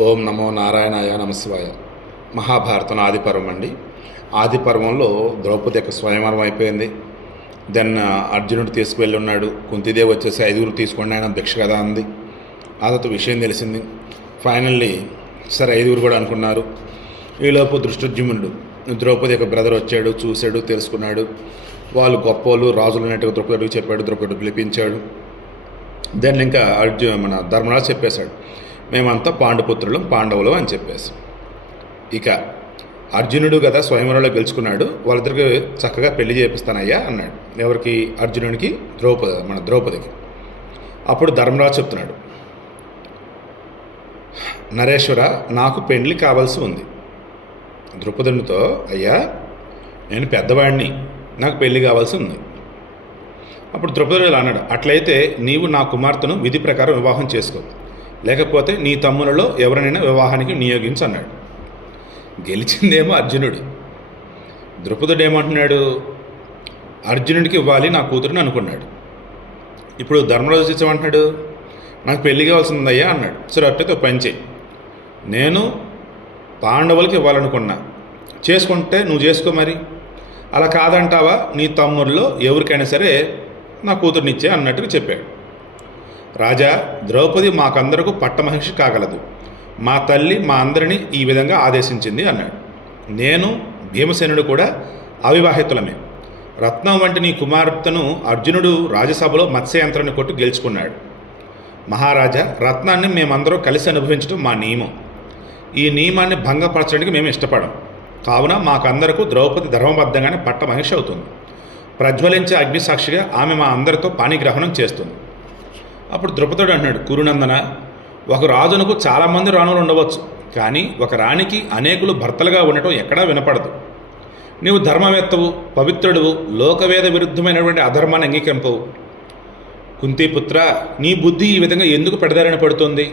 ఓం నమో నారాయణాయ నమశివాయ. మహాభారతం ఆదిపర్వం అండి. ఆదిపర్వంలో ద్రౌపది యొక్క స్వయంవరం అయిపోయింది. దెన్ అర్జునుడు తీసుకువెళ్ళి ఉన్నాడు. కుంతిదేవి వచ్చేసి ఐదుగురు తీసుకోండి ఆయన భిక్ష కదా అంది. ఆ తర్వాత విషయం తెలిసింది. ఫైనల్లీ సరే ఐదుగురు కూడా అనుకున్నారు. ఈలోపు దృష్టోద్యుమ్నుడు ద్రౌపది యొక్క బ్రదర్ వచ్చాడు చూశాడు తెలుసుకున్నాడు. వాళ్ళు గొప్పలు రాజులు ఉన్నట్టుగా ద్రౌపదికి చెప్పాడు ద్రౌపది పిలిపించాడు. దెన్ ఇంకా అర్జున్ మన ధర్మరాజు చెప్పేశాడు. మేమంతా పాండుపుత్రులం పాండవులు అని చెప్పేసి. ఇక అర్జునుడు కదా స్వయంవరంలో గెలుచుకున్నాడు వాళ్ళిద్దరికి చక్కగా పెళ్ళి చేపిస్తానయ్యా అన్నాడు. ఎవరికి? అర్జునుడికి ద్రౌపది మన ద్రౌపదికి. అప్పుడు ధర్మరాజు చెప్తున్నాడు నరేశ్వర నాకు పెండ్లి కావాల్సి ఉంది. ద్రౌపదునితో అయ్యా నేను పెద్దవాడిని నాకు పెళ్ళి కావాల్సి ఉంది. అప్పుడు ద్రౌపదుడు అన్నాడు అట్లయితే నీవు నా కుమార్తెను విధి ప్రకారం వివాహం చేసుకో. లేకపోతే నీ తమ్ములలో ఎవరినైనా వివాహానికి నియోగించు అన్నాడు గెలిచిందేమో అర్జునుడు. ద్రుపదుడు ఏమంటున్నాడు? అర్జునుడికి ఇవ్వాలి నా కూతురుని అనుకున్నాడు. ఇప్పుడు ధర్మరాజు చేసేమంటున్నాడు నాకు పెళ్ళి కావాల్సిందయ్యా అన్నాడు. సరే అట్టయితే పంచే నేను పాండవులకి ఇవ్వాలనుకున్నా. చేసుకుంటే నువ్వు చేసుకో మరి. అలా కాదంటావా? నీ తమ్ముల్లో ఎవరికైనా సరే నా కూతురునిచ్చే అన్నట్టుగా చెప్పాడు. రాజా ద్రౌపది మాకందరకు పట్టమహిషి కాగలదు. మా తల్లి మా అందరినీ ఈ విధంగా ఆదేశించింది అన్నాడు. నేను భీమసేనుడు కూడా అవివాహితులమే. రత్నం వంటి నీ కుమార్తెను అర్జునుడు రాజసభలో మత్స్యయంత్రాన్ని కొట్టి గెలుచుకున్నాడు. మహారాజా రత్నాన్ని మేమందరం కలిసి అనుభవించడం మా నియమం. ఈ నియమాన్ని భంగపరచడానికి మేము ఇష్టపడం. కావున మాకందరకు ద్రౌపది ధర్మబద్ధంగానే పట్ట మహిషి అవుతుంది. ప్రజ్వలించే అగ్నిసాక్షిగా ఆమె మా అందరితో పాణిగ్రహణం చేస్తుంది. అప్పుడు ద్రుపదుడు అన్నాడు కురునందన ఒక రాజునకు చాలామంది రాణులు ఉండవచ్చు కానీ ఒక రాణికి అనేకులు భర్తలుగా ఉండటం ఎక్కడా వినపడదు. నీవు ధర్మవేత్తవు పవిత్రుడువు లోకవేద విరుద్ధమైనటువంటి అధర్మాన్ని అంగీకరింపవు. కుంతిపుత్ర నీ బుద్ధి ఈ విధంగా ఎందుకు పెడదారని పడుతుంది?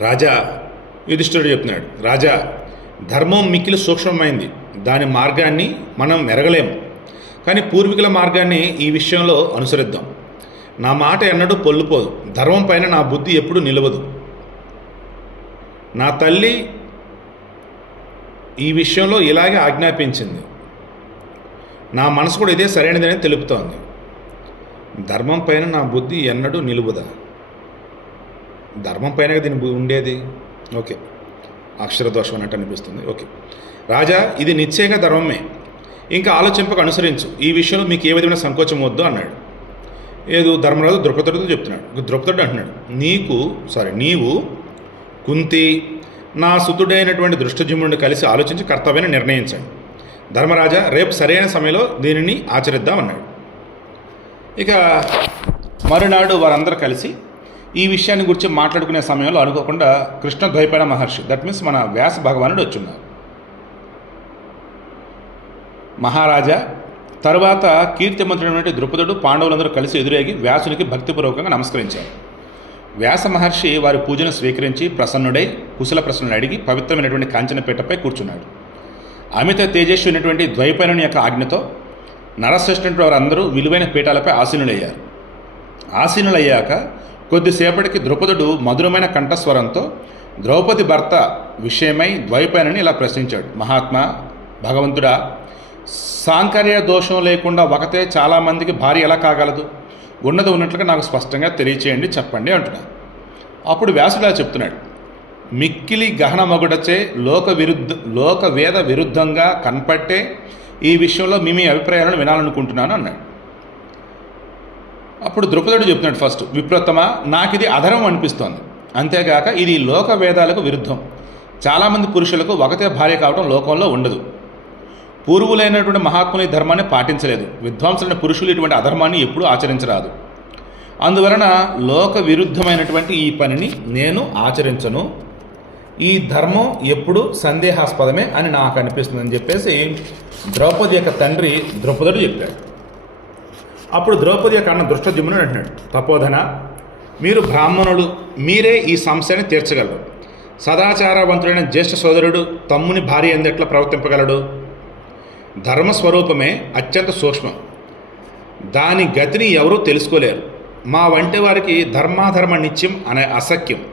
రాజా యుధిష్ఠుడు చెప్తున్నాడు రాజా ధర్మం మిక్కిలి సూక్ష్మమైంది. దాని మార్గాన్ని మనం మెరగలేము కానీ పూర్వీకుల మార్గాన్ని ఈ విషయంలో అనుసరిద్దాం. నా మాట ఎన్నడూ పొల్లుపోదు. ధర్మం పైన నా బుద్ధి ఎప్పుడు నిలవదు. నా తల్లి ఈ విషయంలో ఇలాగే ఆజ్ఞాపించింది. నా మనసు కూడా ఇదే సరైనదని తెలుపుతోంది. ధర్మం పైన నా బుద్ధి ఎన్నడూ నిలువుదా? ధర్మం పైన దీని ఉండేది? ఓకే. అక్షర దోషం అన్నట్టు అనిపిస్తుంది. ఓకే. రాజా ఇది నిశ్చయంగా ధర్మమే. ఇంకా ఆలోచింపక అనుసరించు. ఈ విషయంలో మీకు ఏ విధమైన సంకోచం వద్దు అన్నాడు. ఏదో ధర్మరాజు ద్రౌపదుడితో చెప్తున్నాడు. ఇక ద్రౌపదుడు అంటున్నాడు. నీకు సారీ నీవు కుంతి నా సుతుడైనటువంటి దృష్టజిమ్ముడిని కలిసి ఆలోచించి కర్తవ్యాన్ని నిర్ణయించండి. ధర్మరాజా రేపు సరైన సమయంలో దీనిని ఆచరిద్దామన్నాడు. ఇక మరునాడు వారందరూ కలిసి ఈ విషయాన్ని గురించి మాట్లాడుకునే సమయంలో అనుకోకుండా కృష్ణ ద్వైపాయన మహర్షి దట్ మీన్స్ మన వ్యాస భగవానుడు వచ్చున్నారు. మహారాజా తరువాత కీర్తిమంతుడైనటువంటి ద్రుపదుడు పాండవులందరూ కలిసి ఎదురేగి వ్యాసునికి భక్తిపూర్వకంగా నమస్కరించారు. వ్యాస మహర్షి వారి పూజను స్వీకరించి ప్రసన్నుడై కుశల ప్రశ్నలు అడిగి పవిత్రమైనటువంటి కాంచనపేటపై కూర్చున్నాడు. అమిత తేజస్వినటువంటి ద్వైపాయనుని యొక్క ఆజ్ఞతో నరశ్రేష్ఠుడు వారందరూ విలువైన పీఠాలపై ఆసీనులయ్యారు. ఆసీనులయ్యాక కొద్దిసేపటికి ద్రుపదుడు మధురమైన కంఠస్వరంతో ద్రౌపది భర్త విషయమై ద్వైపాయనని ఇలా ప్రశ్నించాడు. మహాత్మా భగవంతుడా సాంకర్య దోషం లేకుండా ఒకతే చాలామందికి భార్య ఎలా కాగలదు? ఉన్నది ఉన్నట్లుగా నాకు స్పష్టంగా తెలియచేయండి చెప్పండి అంటున్నాడు అప్పుడు వ్యాసుడు చెప్తున్నాడు. మిక్కిలి గహన మగుడచే లోక విరుద్ధ లోక వేద విరుద్ధంగా కనపట్టే ఈ విషయంలో మీ మీ అభిప్రాయాలను వినాలనుకుంటున్నాను అన్నాడు. అప్పుడు ద్రుపదుడు చెప్తున్నాడు ఫస్ట్ విప్రోత్తమ నాకు ఇది అధరం అనిపిస్తోంది. అంతేగాక ఇది లోక వేదాలకు విరుద్ధం. చాలామంది పురుషులకు ఒకతే భార్య కావడం లోకంలో ఉండదు. పూర్వులైనటువంటి మహాత్ముని ధర్మాన్ని పాటించలేదు. విద్వాంసులైన పురుషులు ఇటువంటి అధర్మాన్ని ఎప్పుడూ ఆచరించరాదు. అందువలన లోక విరుద్ధమైనటువంటి ఈ పనిని నేను ఆచరించను. ఈ ధర్మం ఎప్పుడు సందేహాస్పదమే అని నాకు అనిపిస్తుందని చెప్పేసి ద్రౌపది యొక్క తండ్రి ద్రౌపదుడు చెప్పాడు. అప్పుడు ద్రౌపది యొక్క అన్న దృష్టజుమ్నుడు అంటున్నాడు తపోధన మీరు బ్రాహ్మణులు మీరే ఈ సమస్యని తీర్చగలరు. సదాచారవంతుడైన జ్యేష్ఠ సోదరుడు తమ్ముని భార్య ఎందెట్లా ప్రవర్తింపగలడు? ధర్మస్వరూపమే అత్యంత సూక్ష్మం. దాని గతిని ఎవరూ తెలుసుకోలేరు. మా వంటి వారికి ధర్మాధర్మ నిత్యం అనే అసఖ్యం.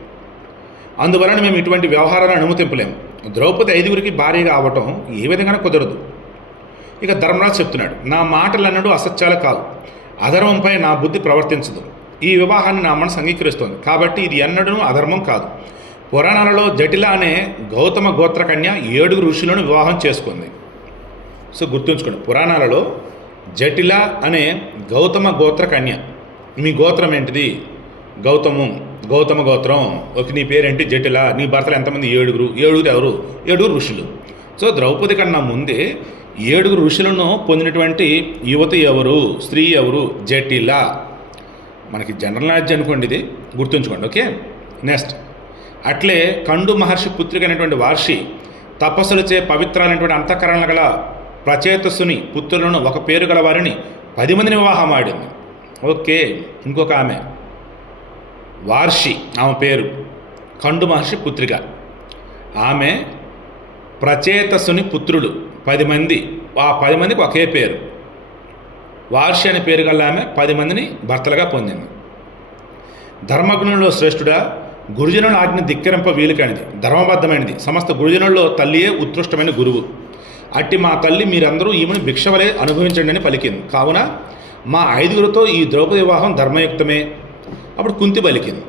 అందువలన మేము ఇటువంటి వ్యవహారాలను అనుమతింపలేము. ద్రౌపది ఐదుగురికి భార్యగా అవటం ఏ విధంగా కుదరదు. ఇక ధర్మరాజు చెప్తున్నాడు నా మాటలు అన్నడు అసత్యాలు కాదు అధర్మంపై నా బుద్ధి ప్రవర్తించదు. ఈ వివాహాన్ని నా మనసు అంగీకరిస్తోంది. కాబట్టి ఇది ఎన్నడూ అధర్మం కాదు. పురాణాలలో జటిల అనే గౌతమ గోత్రకన్య ఏడుగురు ఋషులను వివాహం చేసుకుంది. సో గుర్తుంచుకోండి పురాణాలలో జటిల అనే గౌతమ గోత్ర కన్య. మీ గోత్రం ఏంటిది? గౌతము గౌతమ గోత్రం. ఒక నీ పేరేంటి? జటిల. నీ భర్తలు ఎంతమంది? ఏడుగురు. ఏడుగురు ఎవరు? ఏడుగురు ఋషులు. సో ద్రౌపది కన్నా ముందే ఏడుగురు ఋషులను పొందినటువంటి యువతి ఎవరు? స్త్రీ ఎవరు? జటిల. మనకి జనరల్ నాలెడ్జ్ అనుకోండి ఇది. గుర్తుంచుకోండి ఓకే? నెక్స్ట్ అట్లే కండు మహర్షి పుత్రిక అనేటువంటి వార్షి తపస్సులచే పవిత్రాలైనటువంటి అంతఃకరణ గల ప్రచేతస్సుని పుత్రులను ఒక పేరు గలవారిని పది మందిని వివాహం ఆడింది ఓకే ఇంకొక ఆమె. వార్షి ఆమె పేరు. కండు మహర్షి పుత్రిక. ఆమె ప్రచేతస్సుని పుత్రులు పది మంది. ఆ పది మందికి ఒకే పేరు. వార్షి అనే పేరు గల ఆమె పది మందిని భర్తలుగా పొందింది. ధర్మగుణంలో శ్రేష్ఠుడా గురుజనుల ఆజ్ఞ ధిక్కరింప వీలుకానిది ధర్మబద్ధమైనది. సమస్త గురుజనుల్లో తల్లియే ఉత్కృష్టమైన గురువు. అట్టి మా తల్లి మీరందరూ ఈమెను భిక్షవలే అనుభవించండి అని పలికింది. కావున మా ఐదుగురితో ఈ ద్రౌపది వివాహం ధర్మయుక్తమే అప్పుడు కుంతి పలికింది.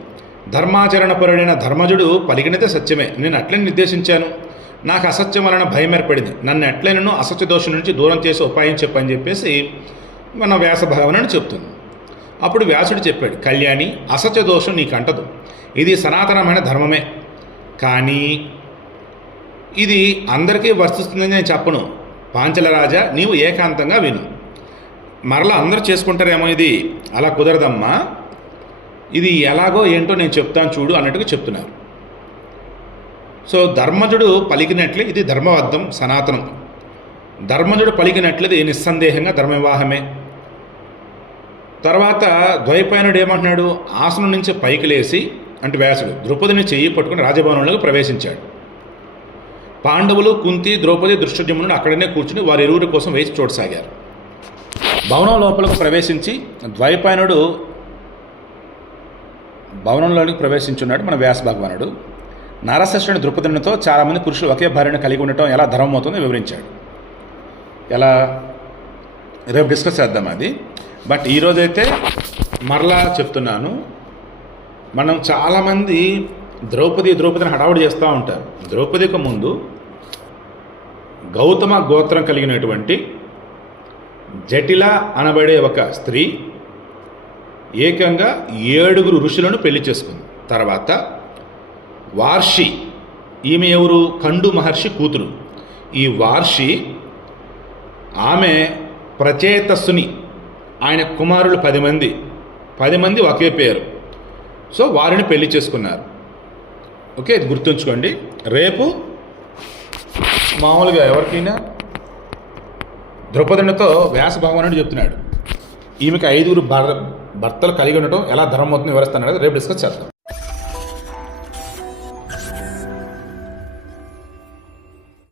ధర్మాచరణ పరుడైన ధర్మజుడు పలికినదే సత్యమే. నేను అట్లే నిర్దేశించాను. నాకు అసత్యం వలన భయం ఏర్పడింది. నన్ను ఎట్లైనను అసత్య దోషం నుంచి దూరం చేసే ఉపాయం చెప్పని చెప్పేసి మన వ్యాస భగవన్ చెప్తుంది. అప్పుడు వ్యాసుడు చెప్పాడు కళ్యాణి అసత్య దోషం నీకు అంటదు ఇది సనాతనమైన ధర్మమే. కానీ ఇది అందరికీ వర్తిస్తుందని నేను చెప్పను. పాంచలరాజా నీవు ఏకాంతంగా విను. మరలా అందరూ చేసుకుంటారేమో ఇది. అలా కుదరదమ్మా. ఇది ఎలాగో ఏంటో నేను చెప్తాను చూడు అన్నట్టుగా చెప్తున్నారు. సో ధర్మజుడు పలికినట్లే ఇది ధర్మబద్ధం సనాతనం. ధర్మజుడు పలికినట్లది నిస్సందేహంగా ధర్మ వివాహమే తర్వాత ద్వైపాయనుడు ఏమంటున్నాడు? ఆసనం నుంచి పైకి లేచి అంటే వ్యాసుడు ద్రుపదిని చెయ్యి పట్టుకుని రాజభవనంలోకి ప్రవేశించాడు. పాండవులు కుంతి ద్రౌపది దృష్టజమునుడు అక్కడనే కూర్చుని వారి ఇరువురి కోసం వేచి చూడసాగారు భవనం లోపలకు ప్రవేశించి ద్వైపాయనుడు భవనంలోనికి ప్రవేశించున్నాడు మన వ్యాస భగవానుడు. నరశిష్యుని దృపదునితో చాలామంది పురుషులు ఒకే భార్యను కలిగి ఉండటం ఎలా ధర్మమవుతుందో వివరించాడు. ఎలా? రేపు డిస్కస్ చేద్దాం అది. బట్ ఈరోజైతే మరలా చెప్తున్నాను. మనం చాలామంది ద్రౌపది ద్రౌపదిని హడావుడి చేస్తూ ఉంటారు. ద్రౌపదికి ముందు గౌతమ గోత్రం కలిగినటువంటి జటిల అనబడే ఒక స్త్రీ ఏకంగా ఏడుగురు ఋషులను పెళ్ళి చేసుకుంది. తర్వాత వార్షి ఈమె ఎవరు? కండు మహర్షి కూతురు. ఈ వార్షి ఆమె ప్రచేతస్సుని ఆయన కుమారులు పది మంది పది మంది ఒకే పేరు. సో వారిని పెళ్ళి చేసుకున్నారు. ఓకే ఇది గుర్తుంచుకోండి. రేపు మామూలుగా ఎవరికైనా ద్రౌపదండతో వ్యాస భగవానుడు చెప్తున్నాడు. ఈమెకి ఐదుగురు భర్తలు కలిగి ఉండటం ఎలా ధర్మం అవుతుందో వివరిస్తాను. రేపు డిస్కస్ చేద్దాం.